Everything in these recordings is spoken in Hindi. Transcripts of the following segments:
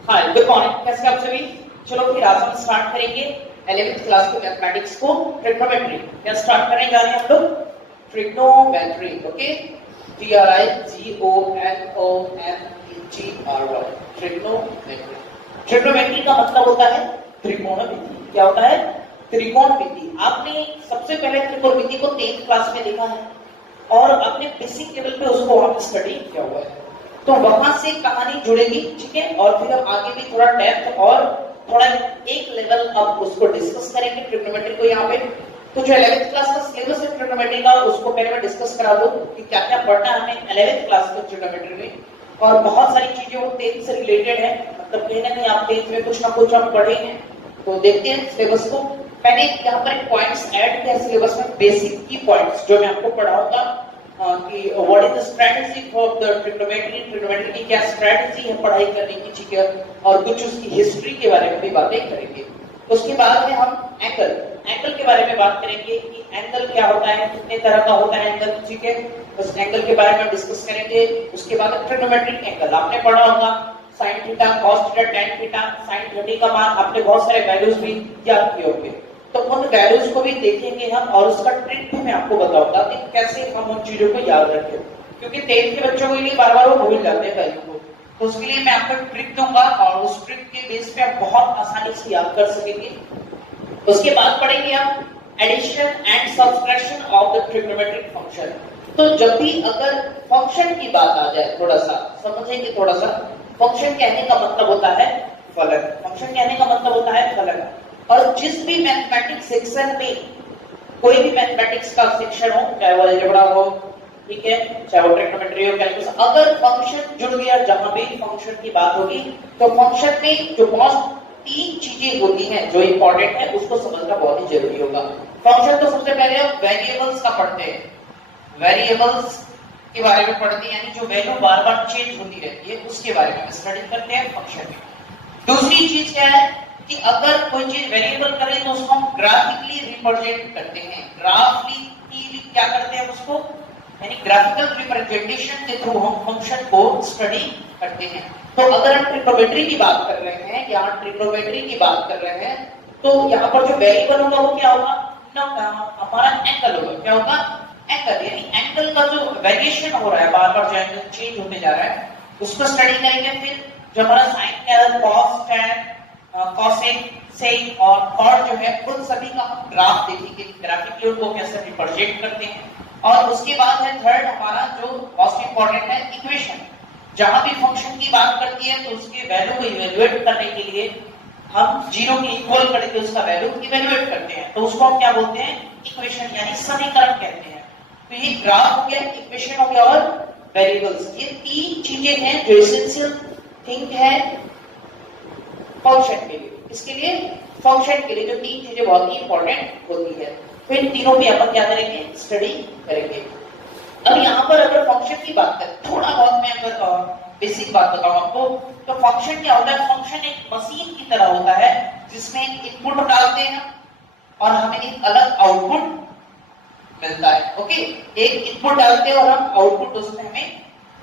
हाय, गुड मॉर्निंग। कैसे आप सभी? चलो फिर आज हम स्टार्ट करेंगे 11th क्लास के मैथमेटिक्स को, ट्रिग्नोमेट्री। क्या स्टार्ट करने जा रहे हैं हम लोग? Trigonometry. Okay, TRIGNOMETRY। Trigonometry. Trigonometry का मतलब होता है त्रिकोणमिति। क्या होता है? त्रिकोणमिति। आपने सबसे पहले त्रिकोणमिति को 10th क्लास में देखा है और अपने बेसिक लेवल पे उसको वहां पे स्टडी किया हुआ है, तो वहां से कहानी जुड़ेगी, ठीक है। और फिर हम आगे भी थोड़ा डेप्थ और थोड़ा एक लेवल अब उसको डिस्कस करेंगे ट्रिग्नोमेट्री को यहाँ पे। तो जो 11th क्लास का सिलेबस है ट्रिग्नोमेट्री का, उसको पहले मैं डिस्कस करा दूं कि क्या क्या पढ़ना है हमें 11th क्लास के ट्रिग्नोमेट्री में। और बहुत सारी चीजें वो 10th से रिलेटेड है, मतलब कहीं ना कहीं आप 10th में कुछ ना कुछ आप पढ़े हैं। तो देखते हैं सिलेबस को। मैंने यहाँ पर पॉइंट्स ऐड किया सिलेबस में, बेसिक की पॉइंट्स जो मैं आपको पढ़ाऊंगा कि what is the strategy for the trigonometry, trigonometry की क्या स्ट्रेटजी है पढ़ाई करने की, ठीक है। और कुछ उसकी हिस्ट्री के बारे में भी बातें करेंगे। उसके बाद में हम एंगल के बारे में बात करेंगे कि एंगल क्या होता है, कितने तरह का होता है एंगल, ठीक है। उस एंगल के बारे में डिस्कस करेंगे। उसके बाद ट्रिग्नोमेट्रिक एंगल आपने पढ़ा होगा, sin theta, cos theta, tan theta, sin 30 का मान आपने बहुत सारे वैल्यूज भी याद किए होंगे, तो उन वैल्यूज को भी देखेंगे हम। और उसका ट्रिक भी मैं आपको बताऊंगा कि कैसे हम उन चीजों को याद रखें, क्योंकि 10th के बच्चों के लिए बार बार वो भूल जाते हैं वैल्यू को। तो उसके लिए मैं आपको ट्रिक दूंगा और उस ट्रिक के बेस पे आप बहुत आसानी से याद कर सकेंगे। उसके बाद पढ़ेंगे हम addition and subtraction of the trigonometric function. तो जब भी अगर फंक्शन की बात आ जाए, थोड़ा सा समझेंगे। थोड़ा सा फंक्शन कहने का मतलब होता है फलन। फंक्शन कहने का मतलब होता है फलन। और जिस भी मैथमेटिक्स सेक्शन में, कोई भी मैथमेटिक्स का सेक्शन हो, चाहे वो अलजेब्रा हो, ठीक है, चाहे वो ट्रिग्नोमेट्री हो, कैलकुलस, अगर फंक्शन जुड़ गया, जहां भी फंक्शन की बात होगी, तो फंक्शन में जो बहुत 3 चीजें होती हैं जो इंपॉर्टेंट है, उसको समझना बहुत ही जरूरी होगा। फंक्शन तो सबसे पहले हम वेरिएबल्स का पढ़ते हैं, वेरिएबल्स के बारे में पढ़ते हैं, यानी जो वैल्यू बार बार चेंज होती रहती है उसके बारे में स्टडी करते हैं फंक्शन में। दूसरी चीज क्या है कि अगर कोई चीज वेरिएबल करें तो उसको हम ग्राफिकली रिप्रेजेंट करते हैं। ग्राफिकली क्या करते हैं उसको, यानी ग्राफिकल रिप्रेजेंटेशन के थ्रू हम फंक्शन को स्टडी करते हैं। तो अगर हम ट्रिग्नोमेट्री की बात कर रहे हैं, यहाँ ट्रिग्नोमेट्री की बात कर रहे हैं, तो यहाँ पर जो वेरिएबल होगा वो क्या होगा, हमारा एंगल होगा। क्या होगा? एंगल। यानी एंगल का जो वेरिएशन हो रहा है, बार बार जो एंगल चेंज होते जा रहा है, उसको स्टडी करेंगे। फिर जो हमारा साइन क्या है, कॉस, टैन, कॉसेक, सेक और कॉट जो है, उन सभी का हम ग्राफ देखेंगे, ग्राफिकली उनको कैसे रिप्रेजेंट करते हैं। और उसके बाद है थर्ड हमारा जो मोस्ट इंपॉर्टेंट है, इक्वेशन। जहां भी फंक्शन की बात करती है तो उसके वैल्यू को इवेल्युएट करने के लिए हम जीरो की इक्वल करके उसका वैल्यू इवेल्युएट करते हैं, तो उसको हम क्या बोलते हैं, इक्वेशन, यानी समीकरण कहते हैं। तो ये ग्राफ हो गया, इक्वेशन हो गया और वेरिएबल्स। ये 3 चीजें हैं जो एसेंशियल थिंग है फंक्शन के लिए। इसके लिए फंक्शन के लिए जो 3 चीजें बहुत ही इंपॉर्टेंट होती है, फिर तीनों पे अपन क्या करेंगे, स्टडी करेंगे। अब यहाँ पर अगर फंक्शन की बात करें, थोड़ा बहुत मैं अगर बेसिक बात बताऊं आपको, तो फंक्शन क्या होता है, फंक्शन एक मशीन की तरह होता है जिसमें इनपुट डालते हैं और हमें एक अलग आउटपुट मिलता है। ओके, एक इनपुट डालते हैं और हम आउटपुट उसमें हमें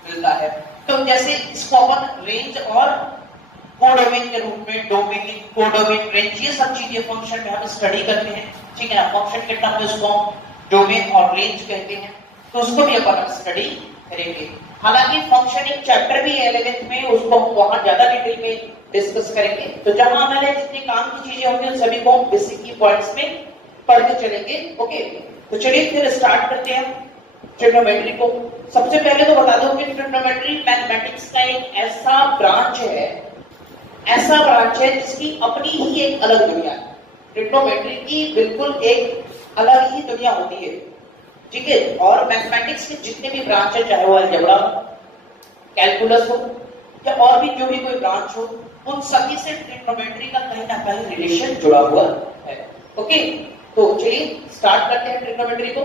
मिलता है। तो जैसे इसको अपन रेंज और कोडोमेन के रूप में, डोमेन, कोडोमेन, रेंज, ये सब चीजें फंक्शन में हम स्टडी करते हैं, ठीक है ना। फंक्शन के टर्म में उसको डोमेन और रेंज कहते हैं, तो उसको भी अपन स्टडी करेंगे। हालांकि फंक्शन एक चैप्टर भी है 11th में, उसको हम वहां ज्यादा डिटेल में डिस्कस करेंगे। तो जहां हमारे जितने काम की चीजें होंगी उन सभी को हम बेसिक की पॉइंट्स में पढ़ते चलेंगे। ओके, तो चलिए फिर स्टार्ट करते हैं ट्रिग्नोमेट्री को। सबसे पहले तो बता दूं कि ट्रिग्नोमेट्री मैथमेटिक्स का एक ऐसा ब्रांच है जिसकी अपनी ही एक अलग दुनिया है। ट्रिग्नोमेट्री की बिल्कुल एक अलग ही दुनिया होती है, ठीक है। और मैथमेटिक्स के जितने भी ब्रांच है, चाहे वो अलजेब्रा, कैलकुलस हो या और भी जो भी कोई ब्रांच हो, उन सभी से ट्रिग्नोमेट्री का कहीं ना कहीं रिलेशन जुड़ा हुआ है। ओके, तो चलिए स्टार्ट करते हैं ट्रिग्नोमेट्री को।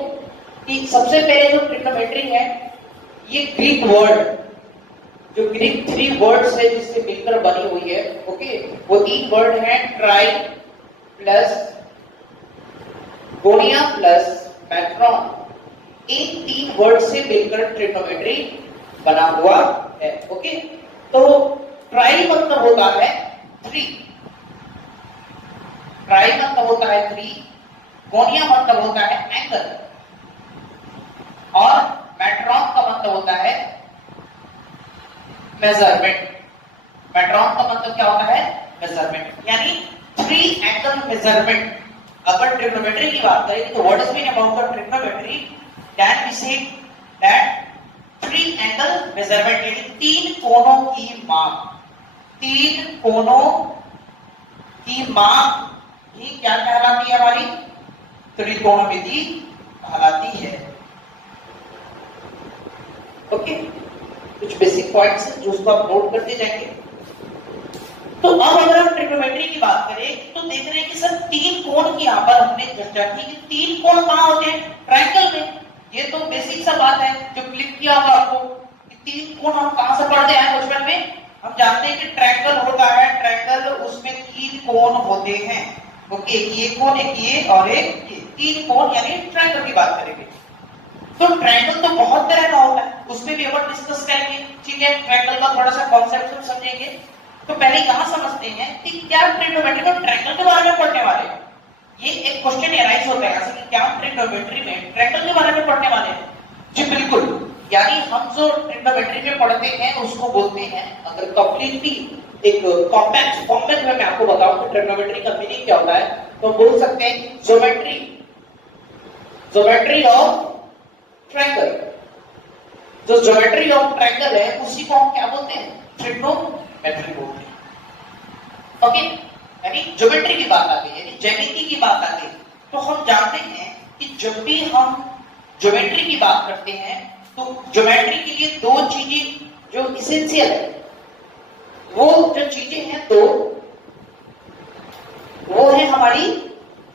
कि सबसे पहले जो ट्रिग्नोमेट्री है, ये ग्रीक वर्ड, जो ग्रीक 3 वर्ड्स है जिससे मिलकर बनी हुई है, ओके, वो 3 वर्ड है, ट्राई प्लस गोनिया प्लस मैट्रॉन। इन 3 वर्ड से मिलकर ट्रिग्नोमेट्री बना हुआ है। ओके, तो ट्राई मतलब होता है 3, ट्राई मतलब होता है 3, कोनिया मतलब होता है एंगल, और मेट्रॉन का मतलब होता है मेजरमेंट। मेट्रॉन का मतलब क्या होता है? मेजरमेंट, यानी 3 एंगल मेजरमेंट। अगर ट्रिग्नोमेट्री की बात करें तो what is mean about the trigonometry, that we say that 3 angle measurement, यानी 3 कोणों की माप। 3 कोणों की माप ही क्या कहलाती है? हमारी त्रिकोणमिति कहलाती है। ओके, कुछ बेसिक पॉइंट्स हैं जो उसको आप नोट करते जाएंगे। तो अब अगर हम ट्रिग्नोमेट्री की बात करें तो देख रहे हैं कि सर 3 कोण की यहां पर हमने चर्चा की कि 3 कोण कहां होते हैं? ट्रायंगल में। ये तो बेसिक सा बात है जो क्लिक किया होगा आपको कि 3 कोण हम कहां से पढ़ते हैं क्वेश्चन में। हम जानते हैं कि ट्रायंगल होता है, ट्रायंगल उसमें 3 कोण होते हैं। ओके, ये कोण, एक ये और एक ये, 3 कोण यानी ट्रायंगल की बात करेंगे। तो ट्रायंगल तो बहुत तरह का होता है, उसमें भी अपन डिस्कस करेंगे। ठीक है, ट्रायंगल का थोड़ा सा कॉन्सेप्ट हम समझेंगे। तो पहले यहां समझते हैं कि क्या ट्रिग्नोमेट्री में ट्रायंगल के बारे में पढ़ने वाले हैं। ये एक क्वेश्चन एराइज होता है ऐसे कि क्या हम ट्रिग्नोमेट्री में ट्रायंगल के बारे में पढ़ने वाले हैं? जी बिल्कुल, यानी हम जो ट्रिग्नोमेट्री में पढ़ते हैं उसको बोलते हैं, अगर कंप्लीटली एक कॉम्पैक्ट फॉर्मेट में मैं आपको बताऊं कि ट्रिग्नोमेट्री का मीनिंग क्या होता है, तो बोल सकते हैं ज्योमेट्री, ज्योमेट्री ऑफ ट्रायंगल। जो ज्योमेट्री ऑफ ट्रायंगल है उसी को हम क्या बोलते हैं? ट्रिग्नोमेट्री बोलते हैं। ओके, यानी ज्योमेट्री की बात आ गई, यानी ज्यामिति की बात आ गई। तो हम जानते हैं कि जब भी हम ज्योमेट्री की बात करते हैं तो ज्योमेट्री के लिए 2 चीजें जो इसेंशियल है, वो जो चीजें हैं दो, वो है हमारी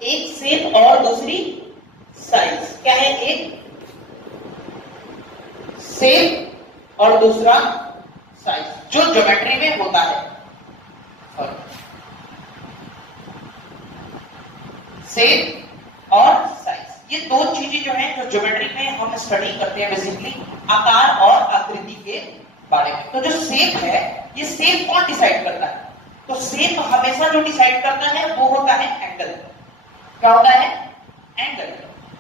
एक शेप और दूसरी साइज। क्या है? एक शेप और दूसरा साइज, जो ज्योमेट्री में होता है। शेप और साइज, ये 2 चीजें जो हैं जो ज्योमेट्री में हम स्टडी करते हैं बेसिकली आकार और आकृति के बारे में। तो जो शेप है, ये शेप कौन डिसाइड करता है? तो शेप हमेशा जो डिसाइड करता है वो होता है एंगल। क्या होता है? एंगल।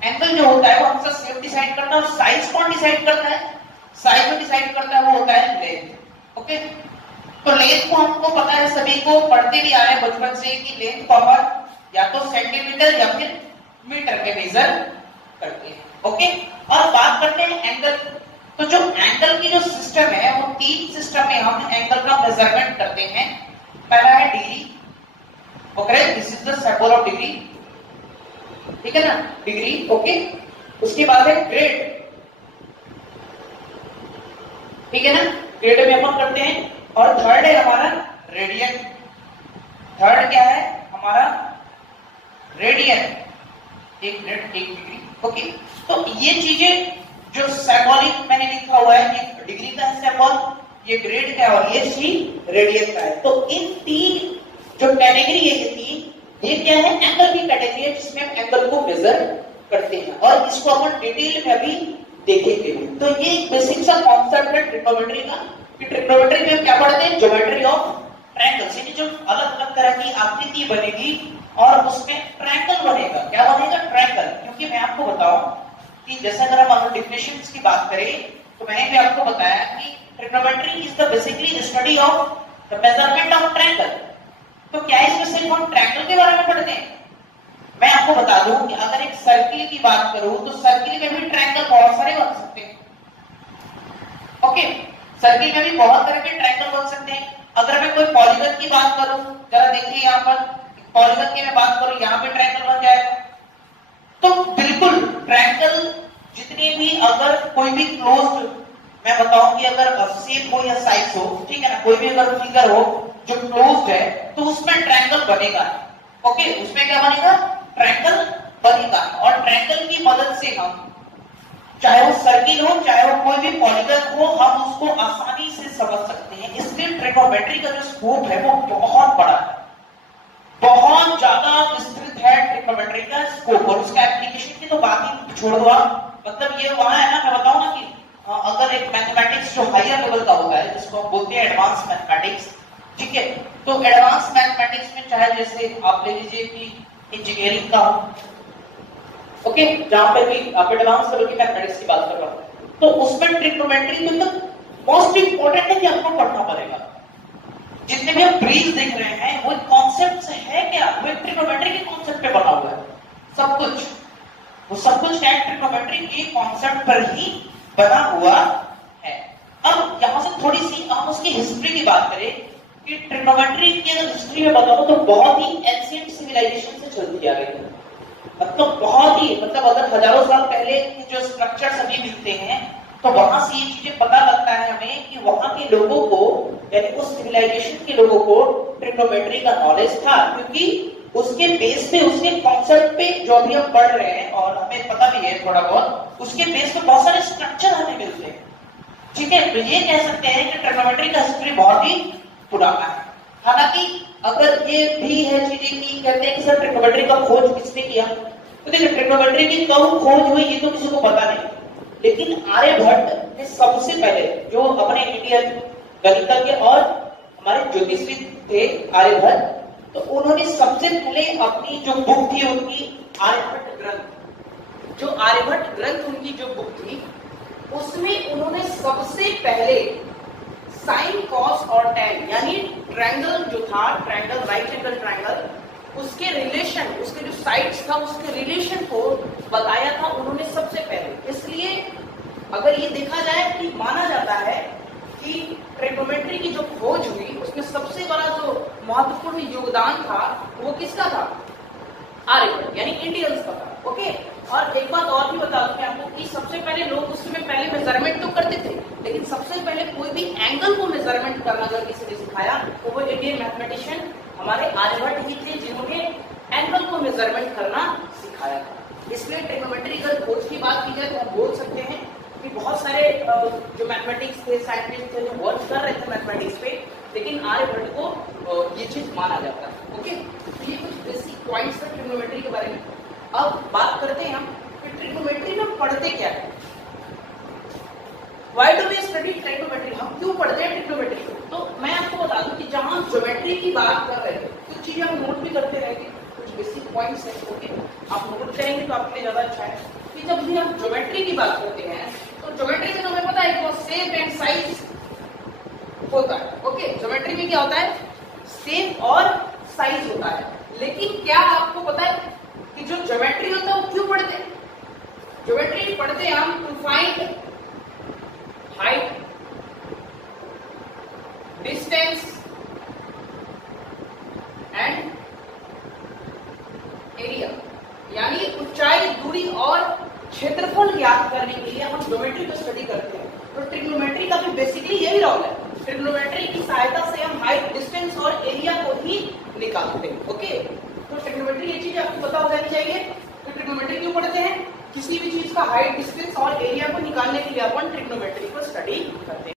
एंगल जो होता है वो हमेशा शेप डिसाइड करता है। और साइज कौन डिसाइड करता है? साइज जो डिसाइड करता है वो होता है लेंथ। ओके, तो लेंथ को हमको पता है, सभी को पढ़ते भी आ रहे हैं बचपन से कि लेंथ को अपन या तो सेंटीमीटर या फिर मीटर के मेजर करते हैं। ओके, और बात करते हैं एंगल। तो जो एंगल की जो सिस्टम है वो 3 सिस्टम में हम एंगल का मेजरमेंट करते हैं। पहला है degree. Okay, this is the symbol of degree. ठीक है ना, डिग्री। ओके, उसके बाद है ग्रेड। ठीक है ना, ग्रेड में अपन करते हैं। और थर्ड है हमारा रेडियन। थर्ड क्या है हमारा? रेडियन। एक ग्रेड, एक डिग्री। ओके, तो ये चीजें जो सिंबॉलिक मैंने लिखा हुआ है, ये डिग्री का सिंबल, ये ग्रेड का है और ये सी रेडियन का है। तो इन 3 जो कैटेगरी है, ये क्या है? एंगल की कैटेगरी है जिसमें हम एंगल को मेजर करते हैं और इसको अपन डिटेल में अभी देखेंगे। तो ये एक बेसिक सा कॉन्सेप्ट है ट्रिग्नोमेट्री का कि ट्रिग्नोमेट्री में क्या पढ़ते हैं? ज्योमेट्री ऑफ ट्रायंगल्स, यानी जो अलग अलग तरह की आकृति बनेगी और उसमें ट्रायंगल बनेगा। क्या बनेगा? ट्रायंगल। क्योंकि मैं आपको बताऊं कि जैसे अगर हम अगर डेफिनेशंस की बात करें तो मैंने भी आपको बताया कि trigonometry is the basically the study of the measurement of triangle. तो क्या इसमें सिर्फ हम ट्रायंगल के बारे में पढ़ते हैं? मैं आपको बता दूं कि अगर एक सर्किल की बात करूं तो सर्किल में भी ट्रायंगल बहुत सारे बन सकते हैं। ओके, सर्किल में भी बहुत तरह के ट्रायंगल बन सकते हैं। अगर मैं कोई पॉलीगन की बात करूं, जरा देखिए यहां पर पॉलीगन की मैं बात करूं, यहां पे ट्रायंगल बन जाएगा। तो बिल्कुल ट्रायंगल जितने भी, अगर कोई भी क्लोज्ड, मैं बताऊं कि अगर शेप हो या साइज हो, ठीक है ना, कोई भी अगर फिगर हो जो क्लोज्ड है तो उसमें ट्रायंगल बनेगा। ओके, उसमें क्या बनेगा? ट्रायंगल बनेगा। और ट्रायंगल की मदद से हम, चाहे वो सर्किल हो चाहे वो कोई भी पॉलीगन हो, हम उसको आसानी से समझ सकते हैं। इसलिए ट्रिग्नोमेट्री का जो स्कोप है वो बहुत बड़ा है, बहुत ज्यादा विस्तृत है ट्रिग्नोमेट्री का स्कोप। और उसका एप्लीकेशन की तो बात ही छोड़ दो आप, मतलब ये वहां है ना, मैं बताऊं ना कि अगर एक मैथमेटिक्स जो हायर लेवल का होता है जिसको हम बोलते हैं एडवांस मैथमेटिक्स, ठीक है। तो एडवांस मैथमेटिक्स में चाहे जैसे आप ले लीजिए कि इंजीनियरिंग का, ओके, जहां पर भी आप एडवांस लेवल की मैथमेटिक्स की बात कर रहा हूं, तो उसमें ट्रिग्नोमेट्री तो एकदम मोस्ट इंपॉर्टेंट है कि आपको पढ़ना पड़ेगा। जितने भी आप ब्रीज देख रहे हैं वो कॉन्सेप्ट्स है क्या, वो ट्रिग्नोमेट्री के कॉन्सेप्ट पे बना हुआ है सब कुछ, वो सब कुछ क्या ट्रिग्नोमेट्री के कॉन्सेप्ट पर ही बना हुआ है। अब यहां से थोड़ी सी हम उसकी हिस्ट्री की बात करें कि ट्रिग्नोमेट्री की अगर हिस्ट्री में बताऊं तो बहुत ही एंशिएंट सिविलाइजेशन से चलती आ रही है, मतलब बहुत ही, मतलब अगर हजारों साल पहले के जो स्ट्रक्चर अभी मिलते हैं तो वहां से ये चीजें पता लगता है हमें कि वहां के लोगों को, यानी उस सिविलाइजेशन के लोगों को ट्रिग्नोमेट्री का नॉलेज था, क्योंकि उसके बेस पे, उसके कॉन्सेप्ट पे जो अभी हम पढ़ रहे हैं और हमें पता भी है थोड़ा बहुत, उसके बेस पे बहुत सारे स्ट्रक्चर हमें मिलते हैं। ठीक है, तो ये कह सकते हैं कि ट्रिग्नोमेट्री का हिस्ट्री बहुत ही पुराना है। हालांकि अगर ये भी है चीजें कि कहते हैं कि सर ट्रिग्नोमेट्री का खोज किसने किया, तो देखिए ट्रिग्नोमेट्री की कब खोज हुई ये तो किसी को पता नहीं, लेकिन आर्यभट्ट ने सबसे पहले, जो अपने इंडियन गणितज्ञ और हमारे ज्योतिषविद थे आर्यभट्ट, तो उन्होंने सबसे पहले अपनी जो बुक थी उनकी आर्यभट्ट ग्रंथ, जो आर्यभट्ट ग्रंथ उनकी जो बुक थी उसमें उन्होंने सबसे पहले साइन कॉस और टैन यानी ट्रायंगल जो था, ट्रायंगल राइट एंगल ट्रायंगल, उसके रिलेशन, उसके जो साइड्स था उसके रिलेशन को बताया था उन्होंने सबसे पहले। इसलिए अगर ये देखा जाए कि माना जाता है कि ट्रिग्नोमेट्री की जो खोज हुई उसमें सबसे बड़ा जो महत्वपूर्ण योगदान था वो किसका था, आर्यभट्ट यानी इंडियंस का था। ओके, और एक बात और भी बता दूं आपको कि सबसे पहले लोग उस समय पहले मेजरमेंट तो करते थे, लेकिन सबसे पहले कोई भी एंगल को मेजरमेंट करना अगर किसी ने सिखाया तो वो इंडियन मैथमेटिशियन हमारे आर्यभट्ट ही थे, जिन्होंने एंगल को मेजरमेंट करना सिखाया था। इसलिए ट्रिग्नोमेट्री अगर खोज की बात की जाए तो हम बोल सकते हैं कि बहुत सारे जो मैथमेटिक्स थे, साइंटिस्ट थे, जो वर्क कर रहे थे मैथमेटिक्स पे, लेकिन आर्यभट्ट को ये चीज माना जाता है। ओके, तो ये कुछ बेसिक पॉइंट्स थे ट्रिग्नोमेट्री के बारे में। अब बात करते हैं हम कि ट्रिग्नोमेट्री में पढ़ते क्या है, why do we study trigonometry, हम क्यों पढ़ते हैं ट्रिग्नोमेट्री को। तो मैं आपको बता दूं कि जहां ज्योमेट्री की बात कर रहे थे कुछ चीजें हम नोट भी करते रहेंगे, कुछ बेसिक पॉइंट्स हैं। ओके, आप नोट करेंगे तो आपके लिए ज्यादा अच्छा है कि जब भी हम ज्योमेट्री की बात करते हैं तो ज्योमेट्री में तो हमें पता है कि शेप एंड साइज होता है। ओके, ज्योमेट्री में क्या होता है, शेप और साइज होता है, लेकिन क्या आपको पता है कि जो ज्योमेट्री होता है वो क्यों पढ़ते हैं, ज्योमेट्री पढ़ते हैं हम to find height, distance and area, यानी ऊंचाई, दूरी और क्षेत्रफल ज्ञात करने के लिए हम ज्योमेट्री को स्टडी करते हैं। तो ट्रिग्नोमेट्री का भी बेसिकली यही रोल है, ट्रिग्नोमेट्री की सहायता से हम हाइट, डिस्टेंस और एरिया को ही निकालते हैं। ओके, तो ट्रिग्नोमेट्री ये चीज आपको पता हो जानी चाहिए। तो ट्रिग्नोमेट्री क्यों पढ़ते हैं, किसी भी चीज का हाइट, डिस्टेंस और एरिया को निकालने के लिए अपन ट्रिग्नोमेट्री को स्टडी करते हैं।